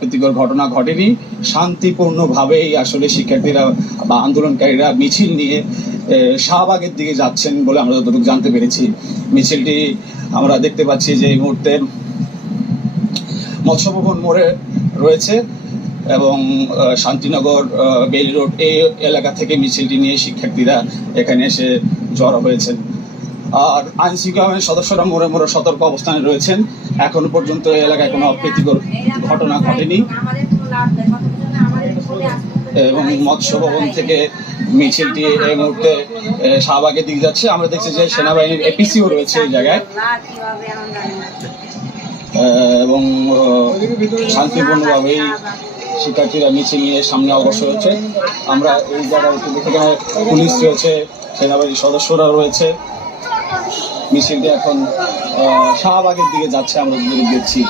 অপ্রীতিকর ঘটনা ঘটেনি। শান্তিপূর্ণভাবেই আসলে শিক্ষার্থীরা বা আন্দোলনকারীরা মিছিল নিয়ে শাহবাগের দিকে যাচ্ছেন বলে আমরা যতটুকু জানতে পেরেছি। মিছিলটি আমরা দেখতে পাচ্ছি যে এই মুহূর্তে মৎস্য ভবন মোড়ে রয়েছে এবং শান্তিনগর বেইলি রোড এই এলাকা থেকে মিছিলটি নিয়ে শিক্ষার্থীরা এখানে এসে জড়ো হয়েছেন। আর আইন শৃঙ্খলা সদস্যরা মোড়ে মোড়ে সতর্ক অবস্থানে রয়েছেন। এখনো পর্যন্ত এই এলাকায় কোনো অপ্রীতিকর ঘটনা ঘটেনি এবং মৎস্য ভবন থেকে মিছিলটি এই মুহূর্তে শাহবাগের দিকে যাচ্ছে। আমরা দেখছি যে সেনাবাহিনীর এপিসিও রয়েছে এই জায়গায় এবং শান্তিপূর্ণভাবেই শিক্ষার্থীরা মিছিল নিয়ে সামনে অগ্রসর হচ্ছে। আমরা এই জায়গায় এখানে পুলিশ রয়েছে, সেনাবাহিনীর সদস্যরা রয়েছে। মিছিলটি এখন শাহবাগের দিকে যাচ্ছে, আমরা দেখছি।